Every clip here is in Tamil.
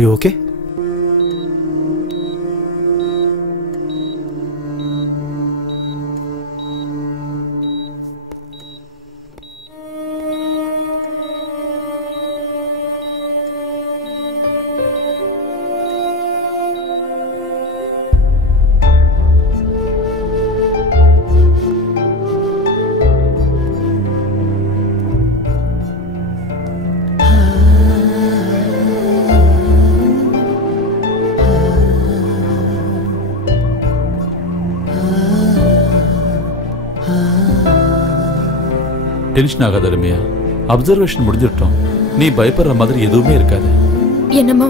Are you okay? டென்ஷன் ஆகாத ரம்யா. அப்சர்வேஷன் முடிஞ்சிட்டோம். நீ பயப்படுற மாதிரி எதுவுமே இருக்காது. என்னமோ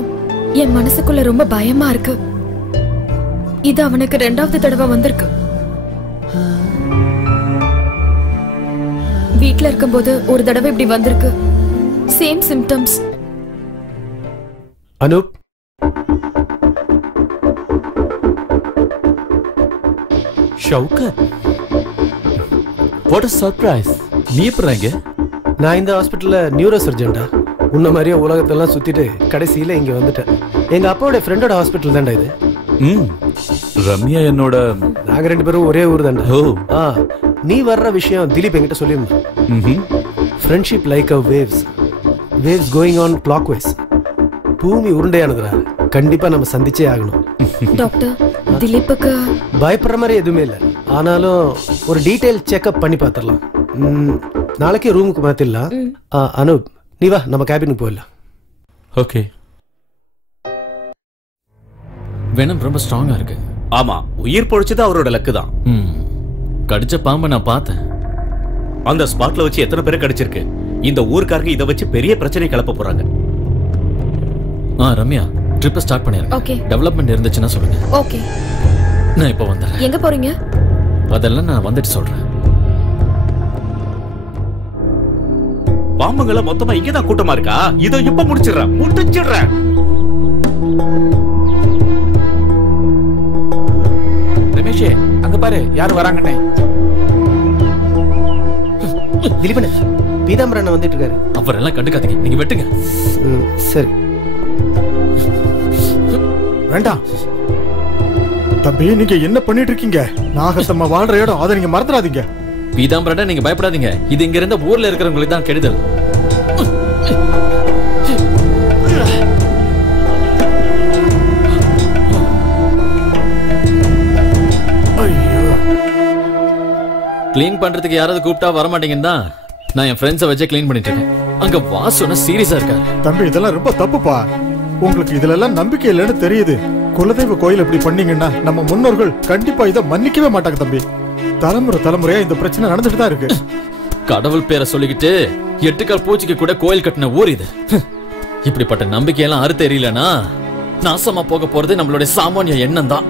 என் மனசுக்குள்ள ரொம்ப பயமா இருக்கு. இது அவனுக்கு 2வது தடவை வந்திருக்கு. வீட்ல இருக்கும்போது ஒரு தடவை இப்படி வந்திருக்கு. Same symptoms. Anoop, Shaukat, what a surprise. நீ எப்பறாங்க? நான் இந்த ஹாஸ்பிட்டல்ல நியூரோ சர்ஜன்டா. உன்ன மாதிரியே உலகத்தெல்லாம் சுத்திட்டு கடைசியில இங்க வந்துட்டேன். எங்க அப்பாவோட ஃப்ரெண்டோட ஹாஸ்பிட்டல் தான்டா இது. ரம்யா என்னோட. நாங்க 2 பேரும் ஒரே ஊர் தான்டா. ஓ. நீ வர்ற விஷயம் திலீப் என்கிட்ட சொல்லியிருந்தான். Friendship like a waves. Waves going on clockwise. பூமி உருண்டையானதுடா. கண்டிப்பா நம்ம சந்திச்சே ஆகணும். டாக்டர், திலீப்புக்கு பயப்படுற மாதிரி எதுவுமே இல்லை. ஆனாலும் ஒரு டீடைல் செக்அப் பண்ணி பார்த்துடலாம். நாளைக்கே ரூமுக்கு மாத்திடலாம். அனூப், நீ வா, நம்ம கேபினுக்கு போயிடலாம். ஓகே. வெனம் ரொம்ப ஸ்ட்ராங்கா இருக்கு. ஆமா, உயிர் பொழைச்சது அவரோட லக்கு தான். கடிச்ச பாம்பை நான் பார்த்தேன். அந்த ஸ்பாட்ல வச்சு எத்தனை பேரை கடிச்சிருக்கு. இந்த ஊருக்காரங்க இதை வச்சு பெரிய பிரச்சனை கிளப்ப போறாங்க. ரம்யா, ட்ரிப்பை ஸ்டார்ட் பண்ணிருங்க. ஓகே. டெவலப்மெண்ட் இருந்துச்சுன்னா சொல்லுங்க. ஓகே. நான் இப்போ வந்துடுறேன். எங்க போறீங்க? அதெல்லாம் நான் வந்துட்டு சொல்றேன். பாம்புங்களை மொத்தமா இங்கதான் கூட்டமா இருக்கா? இதோ இப்ப முடிச்சிடுறேன். ரமேஷ், அங்க பாரு யாரு வராங்கன்னு. திலீபன், பீதாம்பரன் வந்துட்டு இருக்காரு. அவரெல்லாம் கண்டுக்காதீங்க, நீங்க வெட்டுங்க. சரி. வேண்டாம் தம்பி, நீங்க என்ன பண்ணிட்டு இருக்கீங்க? நாகத்தம்மா வாழ்ற இடம், அதை நீங்க மறந்துடாதீங்க. பீதாம்பரன், நீங்க பயப்படாதீங்க. இது இங்க இருந்த ஊர்ல இருக்கிறவங்களுக்கு தான் கெடுதல். கிளீன் பண்றதுக்கு யாராவது கூப்பிட்டா வரமாட்டீங்கன்னு தான் நான் என் ஃப்ரெண்ட்ஸை வச்சு கிளீன் பண்ணிட்டு இருக்கேன். அங்க வாசனை சீரியஸா இருக்காரு. தம்பி, இதெல்லாம் ரொம்ப தப்புப்பா. உங்களுக்கு இதுல எல்லாம் நம்பிக்கை இல்லைன்னு தெரியுது. குலதெய்வ கோயில் இப்படி பண்ணீங்கன்னா நம்ம முன்னோர்கள் கண்டிப்பா இதை மன்னிக்கவே மாட்டாங்க தம்பி. தலைமுறையா இந்த பிரச்சனை நடந்துட்டு தான் இருக்கு. கடவுள் பேரை சொல்லிக்கிட்டு 8 கால் பூச்சிக்கு கூட கோயில் கட்டின ஊர் இது. இப்படிப்பட்ட நம்பிக்கையெல்லாம் அறுத்து எரியலனா நாசமா போக போறது நம்மளுடைய சாமானிய எண்ணம் தான்.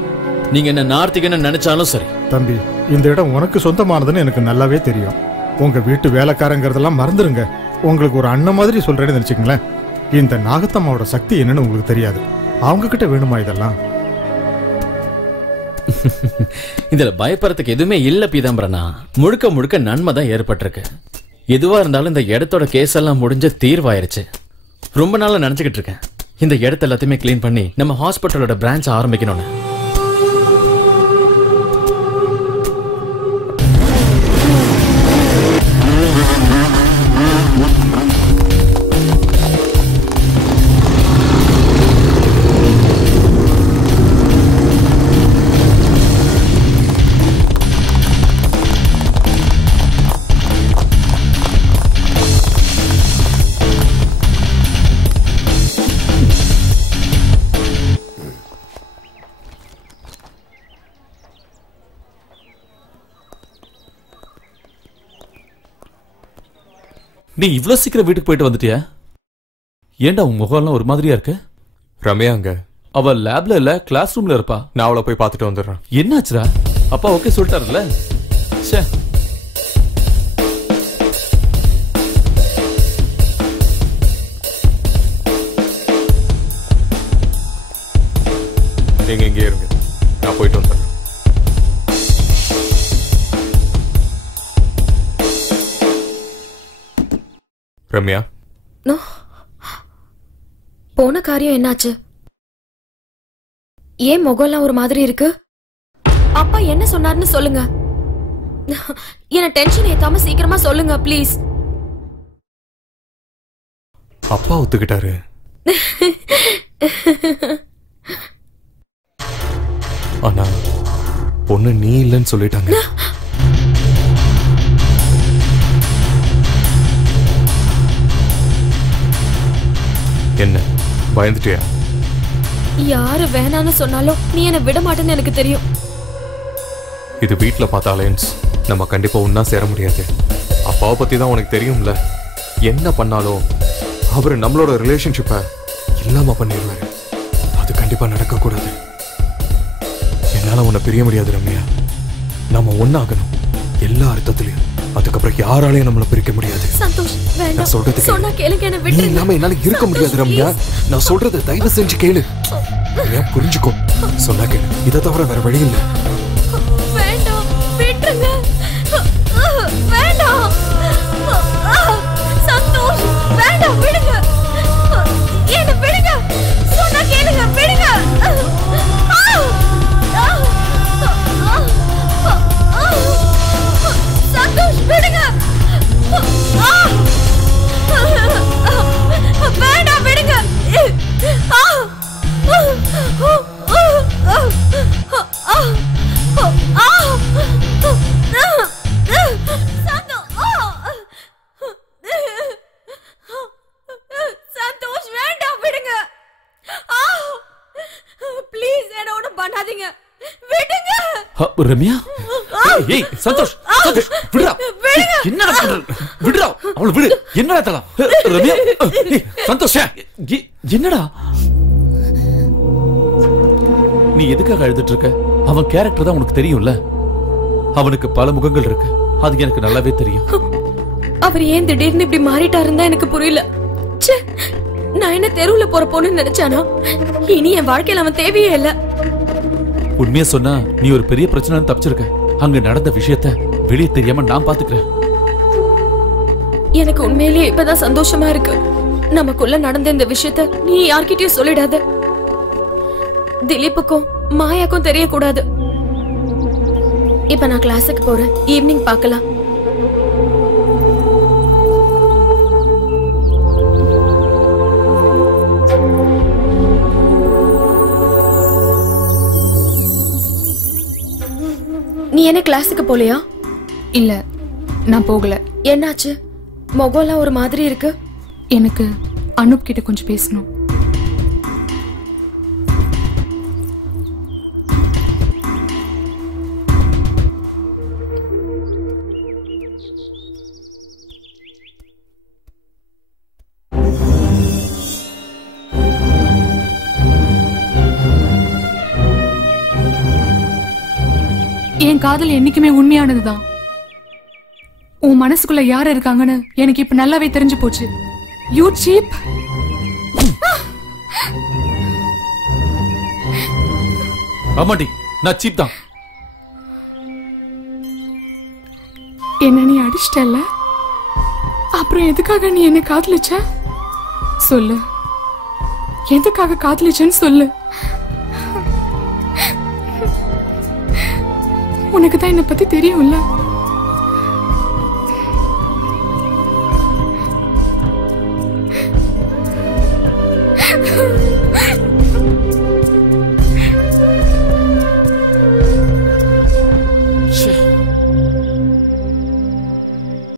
நீங்க என்ன நார்த்திகன்னு நினைச்சாலும் சரி. தம்பி, இந்த இடம் உனக்கு சொந்தமானதுன்னு எனக்கு நல்லாவே தெரியும். உங்க வீட்டு வேலைக்காரங்கிறதெல்லாம் மறந்துருங்க. உங்களுக்கு ஒரு அண்ணன் மாதிரி சொல்றேன்னு நினைச்சுக்கங்களேன். இந்த நாகத்தம்மாவோட சக்தி என்னன்னு உங்களுக்கு தெரியாது. அவங்க கிட்ட வேணுமா இதெல்லாம்? இதுல பயப்படுறதுக்கு எதுவுமே இல்ல பீதாம்பரனா. முழுக்க நன்மை தான் ஏற்பட்டிருக்கு. எதுவா இருந்தாலும் இந்த இடத்தோட கேஸ் எல்லாம் முடிஞ்ச தீர்வாயிருச்சு. ரொம்ப நாளா நினைச்சுக்கிட்டு இருக்கேன் இந்த இடத்த எல்லாத்தையுமே கிளீன் பண்ணி நம்ம ஹாஸ்பிட்டலோட பிரான்ச் ஆரம்பிக்கணும்னு. நீ இவ்ளோ சீக்கிரம் வீட்டுக்கு போயிட்டு வந்துட்டியா? ஏன்டா உன் முகம்லாம் ஒரு மாதிரியா இருக்கு? ரம்யா அங்க. அவ லேப்ல இல்ல, கிளாஸ் ரூம்ல இருப்பா. நான் அவளை போய் பார்த்துட்டு வந்துடுறேன். என்னாச்சுடா? அப்பா ஓகே சொல்லிட்டாருல்ல? சே, நீங்க இங்கே இருங்க, நான் போயிட்டு வந்துடுறேன். ரம்யா, போன காரியம் என்னாச்சு? ஏன் முகம்லாம் ஒரு மாதிரி இருக்கு? அப்பா என்ன சொன்னாருன்னு சொல்லுங்க. என்ன டென்ஷன் ஏத்தாம சீக்கிரமா சொல்லுங்க ப்ளீஸ். அப்பா ஒத்துக்கிட்டாரு. ஆனா பொண்ணு நீ இல்லைன்னு சொல்லிட்டாங்க. என்ன பயந்துட்டியா? யாரு வேணான்னு சொன்னாலும் நீ என்ன விட மாட்டேன்னு எனக்கு தெரியும். இது வீட்ல பார்த்த அலையன்ஸ். நம்ம கண்டிப்பா ஒன்னா சேர முடியாது. அப்பாவை பத்தி தான் உனக்கு தெரியும்ல. என்ன பண்ணாலும் அவரு நம்மளோட ரிலேஷன்ஷிப்பை இல்லாம பண்ணிடுவாரு. அது கண்டிப்பா நடக்க கூடாது. என்னால உன்னை பிரிய முடியாது ரம்யா. நம்ம ஒன்னாகணும் எல்லா அர்த்தத்திலையும். அதுக்கப்புறம் யாராலையும் நம்மள பிரிக்க முடியாது. சந்தோஷ் வேண்டாம். நான் சொல்றது சொன்னா கேளுங்க, என்ன நீ விட்டுருங்க. இல்லாம என்னால இருக்க முடியாது ரம்யா. நான் சொல்றதை தயவு செஞ்சு கேளு. ஏன் புரிஞ்சுக்கோ. சொன்னா கேளு. இதை தவிர வேற வழி இல்லை. வேண்டாம் விட்டுருங்க. வேண்டாம் சந்தோஷ் வேண்டாம் விடுங்க. என்ன விடுங்க. சொன்னா கேளுங்க விடுங்க. சந்தோஷ் விடுங்க. வேண்டாம் விடுங்க. சந்தோஷ் வேண்டாம் விடுங்க. ப்ளீஸ் என்ன ஒண்ணும் பண்ணாதீங்க. விடுங்க. ரம்யா. ஏய் சந்தோஷ் சந்தோஷ் விடுடா. என்னடா பண்ற? விடுடா. அவளை விடு. என்னடா தலாம்? ரம்யா. ஏய் சந்தோஷ் என்னடா? நீ எதுக்காக அழுதுட்டு இருக்க? அவன் கேரக்டர் தான் உனக்கு தெரியும்ல. அவனுக்கு பல முகங்கள் இருக்கு. அது எனக்கு நல்லாவே தெரியும். அவர் ஏன் திடீர்னு இப்படி மாறிட்டாருன்னு எனக்கு புரியல. ச்சே, நான் என்ன தெருவுல போற பொண்ணுன்னு நினைச்சானா? இனி என் வாழ்க்கையில அவன் தேவையே இல்ல. உண்மையா சொன்னா நீ ஒரு பெரிய பிரச்சனை தப்பிச்சிருக்க. அங்க நடந்த விஷயத்த வெளியே தெரியாம நான் பாத்துக்கிறேன். எனக்கு உண்மையிலேயே இப்பதான் சந்தோஷமா இருக்கு. நமக்குள்ள நடந்த இந்த விஷயத்த நீ யார்கிட்டயும் சொல்லிடாத. திலீப்புக்கும் மாயாக்கும் தெரியக்கூடாது. இப்ப நான் கிளாஸுக்கு போறேன். ஈவினிங் பார்க்கலாம். நீ என்ன கிளாஸுக்கு போலையா? இல்ல, நான் போகல. என்னாச்சு? முகம்லாம் ஒரு மாதிரி இருக்கு. எனக்கு அனூப் கிட்ட கொஞ்சம் பேசணும். என் காதல் என்னைக்குமே உண்மையானதுதான். உன் மனசுக்குள்ள யார் இருக்காங்கன்னு எனக்கு இப்ப நல்லாவே தெரிஞ்சு போச்சு. You cheap. ஆமாடி, நான் சீப் தான். என்ன நீ அடிச்சிட்டல்ல? அப்புறம் எதுக்காக நீ என்ன காதலிச்ச? சொல்லு. எதுக்காக காதலிச்சேன்னு சொல்லு. உனக்கு தான் என்னை பத்தி தெரியும்ல.